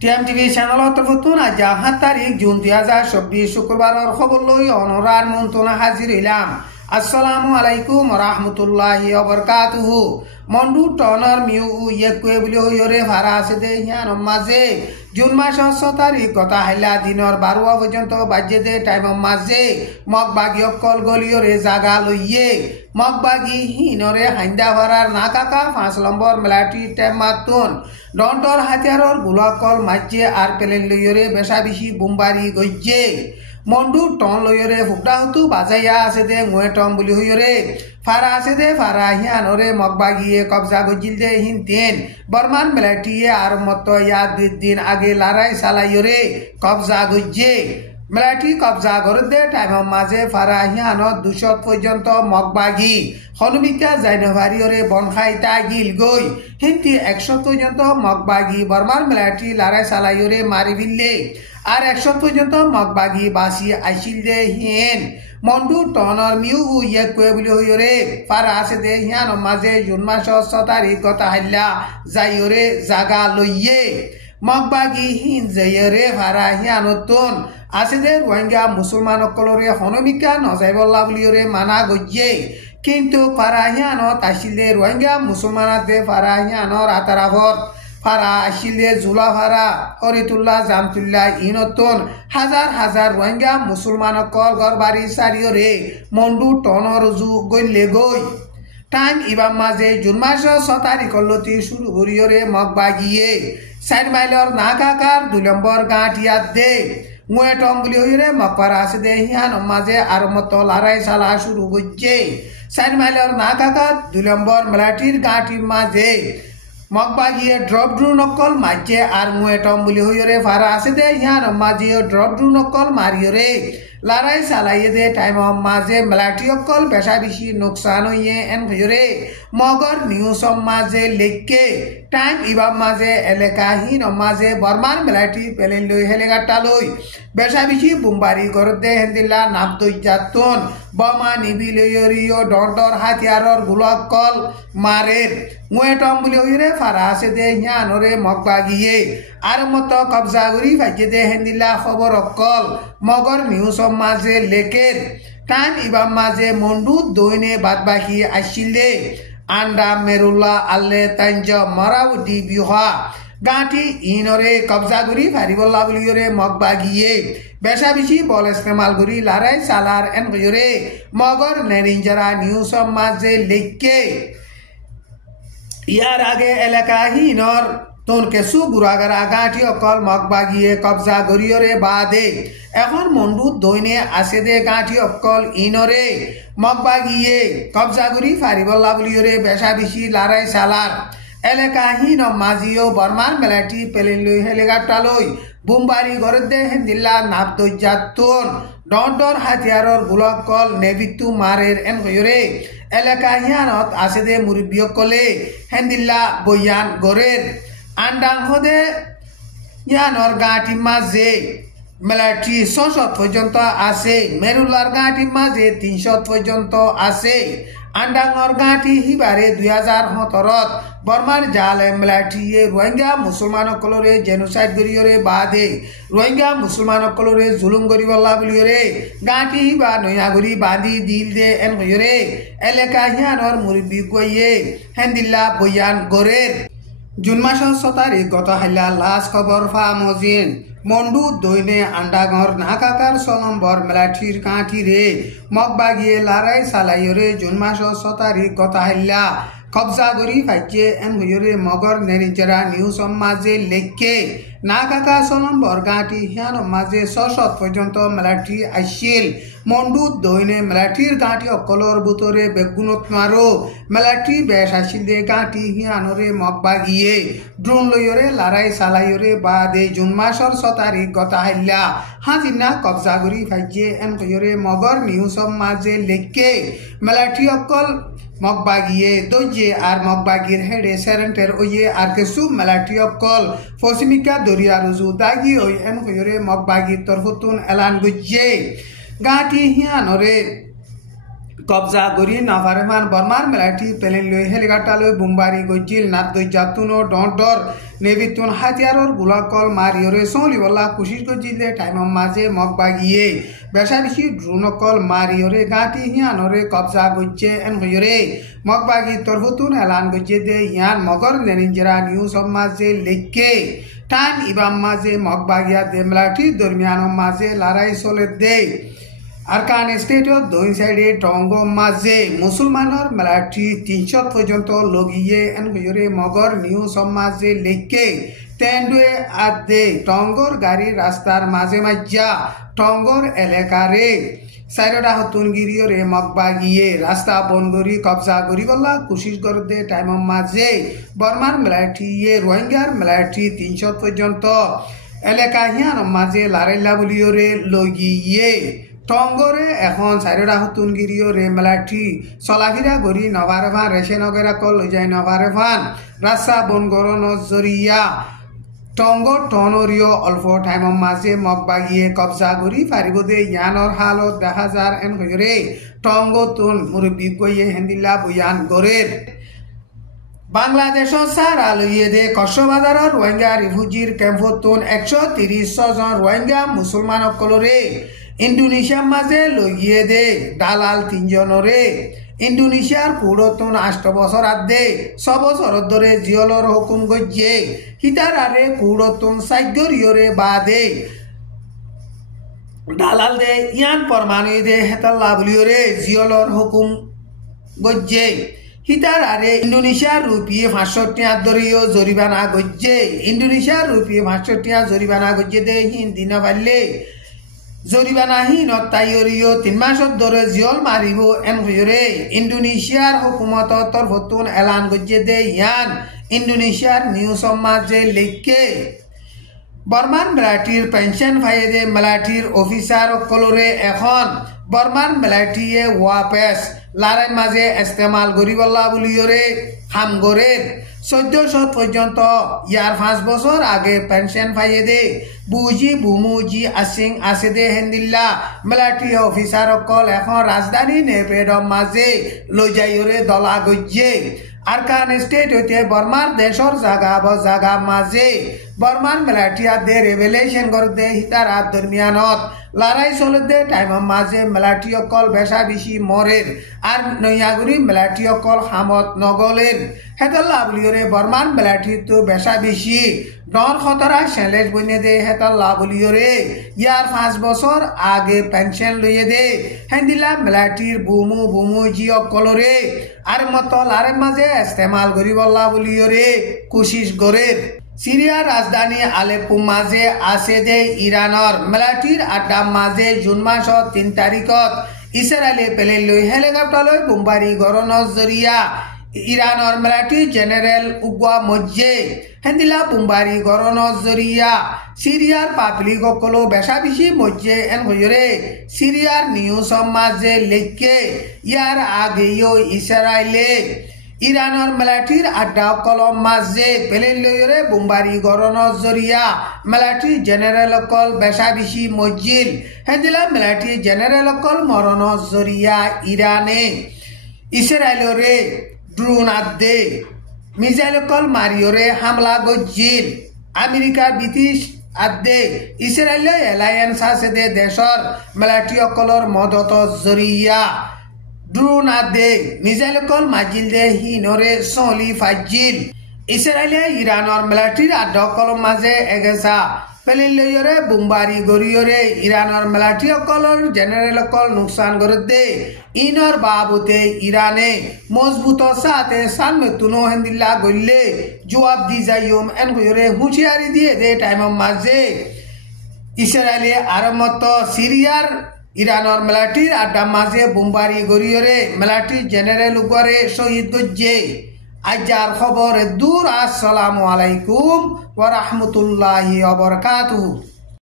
টিএমটিভি চ্যানেলত নতুন আজ ৭ তারিখ জুন ২০২৪ শুক্রবারের খবর লই অনরার মন্ত্রণা হাজির হইলাম। আসসালামু আলাইকুম রহমতুল্লাহি ওবরকাতুহু। মন্ডু টনর মিউ ইয়েকুয়ে বলি হইরে ভাড়া আছে দে হিয়ান মাঝে জুন মাসের ৬ তারিখ কথা হাইলা দিনের ১২ পর্যন্ত বাজে দে টাইম মাঝে মগবাগী অকল গলিয়রে জাগা লইয়ে মগবাগী হিনরে হাইন্দা ভাড়ার না কাকা ৫ নম্বর মেলাটি টাইম মাতুন ডন্টর হাতিয়ারর গুলাকল মাঝে আর পেলেন লইয়রে বেশা বেশি বুমবারি গজ্জে মন্ডু টন লইয়রে ফুকটা হতু বাজাইয়া আছে দে মুয়েটম বলি হইরে ফারা আছে দে ফারা হিয়ানরে মগবাগিয়ে কবজা গজিল দে হিন তেন বর্মান মেলাটিয়ে আর মত ইয়া ২ দিন আগে লড়াই চালাইরে কবজা গজ্জে মেলাটি কবজা করে দে টাইম মাঝে ফারা হিয়ান ২০০ পর্যন্ত মগবাগি হনুমিকা জাইনভারিয়রে বনখাই তাগিল গই হিন্তি ১০০ পর্যন্ত মগবাগি বর্মান মেলাটি লড়াই চালাইরে মারি ফিরলে আর ১০০ পর্যন্ত মগবাগি বাসি আইছিল দে হিন মন্ডু টনর মিউ ইয়েকুয়ে বলি হইরে ফারা আছে দে হিয়ান মাঝে জুন মাসের ৬ তারিখ কথা হাইলা যাইরে জাগা লইয়ে মগবাগি হিন যাইরে ফারা হিয়ান নতুন আছে দে রোহিঙ্গা মুসলমান অকলরে হনমিকা নজাইবল্লা বলিরে মানা গজ্জে কিন্তু ফারা হিয়ানত আসিল দে রোহিঙ্গা মুসলমানাতে ফারা হিয়ানর আতারাভর ফারা আসিলে জুলা ফারা হরিতুল্লাহ জামতুল্লাহ ইনতন হাজার হাজার রোহিঙ্গা মুসলমান কল ঘর বাড়ি সারিয়রে মন্ডু টনর জু গইলে গই টাইম ইবাম মাঝে জুন মাসের ৬ তারিখ লতি শুরু করিয়রে মগবাগিয়ে ৪ মাইলর না কাকার ২ নম্বর গাঁটিয়াত দে মুয়েটম বলি হইরে মকপারা আছে দে হিয়ান মাঝে আর মতো লড়াই চালা শুরু করছে ৪ মাইলর না কাকার ২ নম্বর মেলাটির গাঁটির মাঝে মগবাগিয়ে ড্রপ ড্রু নকল মাঝে আর মুয়েটম বলি হইরে ফারা আছে দে হিয়ান মাঝে ড্রপ ড্রু নকল মারিয়রে লড়াই চালাইয়ে দে টাইম মাঝে মেলাটি অকল বেশা বেশি নোকসান হইয়ে এন হইরে মগর নিউজ মাঝে লেখকে টাইম ইবাম মাঝে এলাকাহীন মাঝে বর্মান মেলাটি পেলেন লই হেলেগাটা লই বেশা বেশি বুমবারি করে দে হেন্দিল্লা নাম দৈজাতন বমা নিবি লইয়রিও ডন্টর হাতিয়ারর গুলাকল মারের মুয়েটম বলি হইরে ফারা আছে দে হিয়ানরে মগবাগিয়ে আর মতো কবজা করি ভাইজে দে হেন্দিল্লা খবর অকল মগর নিউজ মাঝে লেকের টাইম ইবাম মাঝে মন্ডু দৈনে বাদ বাকি আসিল দে আন্ডা মেরুল্লা আল্লে তাঞ্জ মরাউটি বিহা গাঁটি ইনরে কবজা করি ফারিবল্লা বলিয়রে মগবাগিয়ে বেশা বেশি বল ইস্তেমাল করি লড়াই চালার এন হইরে মগর নেরিঞ্জারা নিউজ মাঝে লেখকে ইয়ার আগে এলাকাহীনর তোর কেসু গুড়াগারা গাঁটি অকল মগবাগিয়ে কবজা গরিয়রে বাদে এখন মন্ডু দৈনে আছে দে গাঁটি অকল ইনরে মগবাগিয়ে কবজা গরি ফারিবল্লা বলিয়রে বেশা বেশি লড়াই চালার এলাকাহীন মাঝিও বর্মান মেলাটি পেলেন লই হেলিকপ্টার লই বুমবারি গরে দে হেন্দিল্লা নাপ দৈজাতন ডন্টর হাতিয়ারর গুলাকল নেবিতু মারের এন হইরে এলাকাহীনত আছে দে মুরব্বিয়কলে হেন্দিল্লা বইয়ান গরের আন্ডাং হদে ইয়ানর গাঁটি মাঝে মেলাটি ৬০০ পর্যন্ত আছে মেরুলার গাঁটি মাঝে ৩০০ পর্যন্ত আছে আন্ডাঙর গাঁটি হিবারে ২০১৭ বর্মার জালে মেলাটিয়ে রোহিঙ্গা মুসলমান অকলরে জেনোসাইড গরিয়রে বাদে রোহিঙ্গা মুসলমান অকলরে জুলুম গরিবল্লা বলিয়রে গাঁটি হিবা নয়াগরি বাঁধি দিল দে এন হইরে এলাকা হিয়ানর মুরব্বী গইয়ে হেন্দিল্লা বইয়ান গরের জুন মাসের ৬ তারিখ গত হাইলা লাশ খবর ফামজিন মন্ডু দৈনে আন্ডাগর নাকাকার ৬ নম্বর মেলাটির কাঁঠি রে মগবাগিয়ে লড়াই চালাইরে জুন মাসের ৬ তারিখ গত হাইলা কবজা করি ফাইজে এন হইরে মগর নেরিজরা নিউজ মাঝে লেখকে না কাকা ৬ নম্বর গাঁটি হিয়ান মাঝে ৬০০ পর্যন্ত মেলাটি আসিল মন্ডু দৈনে মেলাটির গাঁটি অকলর বুতরে বেগুনত মারো মেলাটি বেশ আসিল দে গাঁটি হিয়ানরে মগবাগিয়ে ড্রোন লইরে লড়াই চালাইরে বাদে জুন মাসের ৬ তারিখ গত হাইলা হাজিনা কবজা করি ফাইজে এন হইরে মগর নিউজ মাঝে লেখকে মেলাটি অকল মগবাগিয়ে দইয়ে আর মগবাগির হেডে সেরেন্টের ওয়ে আর কেসু মেলাটি অকল পশ্চিমিকা দরিয়া রুজু দাগি ওই এন হইরে মগবাগির তরফতুন এলান গজ্জে গাঁটি হিয়ানরে কবজা করি নভারেমান বর্মার মেলাটি প্লেন লই হেলিকপ্টার লই বোমবারি গজিল নাত দৈজাতুন ডর নেবিতুন হাতিয়ারর গুলাকল মারিয়রে সলিবল্লা কুশিস গজিলে টাইম মাঝে মগবাগিয়ে বেশা বেশি ড্রোনকল মারিয়রে গাঁটি হিয়ানরে কবজা গজ্জে এন হইরে মগবাগি তরফতুন এলান গজ্জে দে ইয়ান মগর নেনিঞ্জরা নিউজ মাঝে লেখকে টাইম ইবাম মাঝে মগবাগিয়া দে মেলাটি দরমিয়ান মাঝে লড়াই চলে দে আরকান স্টেটত দুই সাইডে টঙ্গ মাঝে মুসলমানের মেলাটি 300 পর্যন্ত লগিয়ে এন হইরে মগর নিউজ মাঝে লেখকে তেন্ডুয়ে আদে টঙ্গর গাড়ি রাস্তার মাঝে মাজ্জা টঙ্গর এলাকারে সাইরডা হতুনগিরিয়রে মগবাগিয়ে রাস্তা বনগরি কবজা করি বললা কুশিস করতে টাইম মাঝে বর্মার মেলাটি রোহিঙ্গার মেলাটি 300 পর্যন্ত এলাকা হিয়ার মাঝে লারাইলা বলিয়রে লগিয়ে টঙ্গরে এখন সাইরডা হতুনগিরিয়রে মেলাটি চলাফিরা গরি নভারেভান রেশনগেরা কল যাই নভারেভান রাস্তা বনগর নজরিয়া টঙ্গর টনরিও অল্প টাইম মাঝে মগবাগিয়ে কবজা করি পারিব দে ইয়ানর হালত দেখা যার এন হইরে টঙ্গ তুন মুরব্বী কইয়ে হেন্দিল্লা বয়ান গরের বাংলাদেশ সারা লইয়ে দে কক্সবাজারের রোহিঙ্গা রিফিউজির ক্যাম্পতুন 130 জন রোহিঙ্গা মুসলমান সকলরে ইন্দোনেশিয়ার মাঝে লইয়ে দে দালাল 3 জনরে ইন্দোনেশিয়ার কুড়তুন 8 বছর আদে 6 বছর ধরে জিয়লর হুকুম গজ্জে হিতার আরে কুড়তুন 4 গরিয়রে বাদে দালাল দে ইয়ান পরমাণু দে হেতাল্লা বলিয়রে জিয়লর হুকুম গজ্জে হিতার আরে ইন্দোনেশিয়ার রুপিয়ে 500 টাকা ধরিও জরিমানা গজ্জে ইন্দোনেশিয়ার রুপিয়ে 500 টাকা জরিমানা গজ্জে দে হিন্দি না পারলে জরিমানাহীন তাইয়রিও 3 মাসত ধরে জিয়ল মারিব এন হইরে ইন্দোনেশিয়ার হুকুমত তরফতুন এলান গজ্জে দে ইয়ান ইন্দোনেশিয়ার নিউজ মাঝে লেখকে বর্মান মেলাটির পেনশন ফাইদে মেলাটির অফিসার কলরে এখন বর্মান মেলাটিয়ে ওয়াপেস লারাই মাঝে ইস্তেমাল গরিবল্লা বলিয়রে হামগরের 1400 পর্যন্ত ইয়ার 5 বছর আগে পেনশন ফাইদে বুজি বুমুজি আসিং আসে দে হেন্দিল্লা মেলাটি অফিসার কল এখন রাজধানী নেপেডম মাঝে লইজাইরে দলা গজ্জে আরকান স্টেট হইতে বর্মার দেশর জাগা মাঝে বর্মান মেলাটিয়া দে রেভেলেশন করতে হিতার দরমিয়ানত লড়াই চলে দে টাইম মাঝে মেলাটি অকল বেশা বেশি মরের আর নৈয়াগুড়ি মেলাটি অকল হামত নগলের হেতাল্লা বলিয়রে বর্মান মেলাটি তো বেশা বেশি ডর খতরা সেলেজ বনে দে হেতাল্লা বলিয়রে ইয়ার 5 বছর আগে পেনশন লইয়ে দে হেন্দিলা মেলাটির বুমু জি অকলরে আর মত লারে মাঝে ইস্তেমাল গরিবল্লা বলিয়রে কোশিশ গরের সিরিয়ার রাজধানী আলেপ্পো মাঝে আছে দে ইরানর মেলাটির আড্ডা মাঝে জুন মাসত 3 তারিখত ইসরায়েলে পেলে লই হেলিকপ্টার লই বোমবারি গরনর জরিয়া ইরানর মেলাটি জেনারেল উগা মজ্জে হেন্দিলা বোমবারি গরনর জরিয়া সিরিয়ার পাবলিক কলো বেশা বেশি মজ্জে এন হইরে সিরিয়ার নিউজ মাঝে লেখকে ইয়ার আগেও ইসরায়েলে ইরানের মেলাটির আড্ডা কলম মাঝে পেলেন লইরে বোমবারি গরনর জরিয়া মেলাটি জেনারেল কল বেশা বেশি মজ্জিল হেদিলা মেলাটি জেনারেল কল মরনর জরিয়া ইরানে ইসরায়েলরে ড্রোন আদে মিসাইল কল মারিয়রে হামলা গজ্জিল আমেরিকার ব্রিটিশ আদে ইসরায়েল এলায়েন্স আছে দে দেশর মেলাটি কলর মদত জরিয়া ড্রোন আদে মিসাইল কল মাজিল দে হিনরে সলি ফাজিল ইসরায়েলে ইরানর মেলাটির আড্ডা কলম মাঝে এগেছা পেলিলরে বোমবারি গরিয়রে ইরানর মেলাটি কলর জেনারেল কল নুকসান করে দে ইনর বাবুতে ইরানে মজবুত সাথে সালমে তুনো হেন্দিল্লা গইলে জবাব দি যাইম এন গইরে হুঁশিয়ারি দিয়ে দে টাইম মাঝে ইসরায়েলে আরমত সিরিয়ার ইরানর মেলাটির আড্ডা মাঝে বোমবারি গরিয়রে মেলাটি জেনারেল উপরে শহীদ গজ্জে আজার খবর দূর। আসসালামু আলাইকুম ওয়া রাহমাতুল্লাহি ওয়া বারাকাতুহু।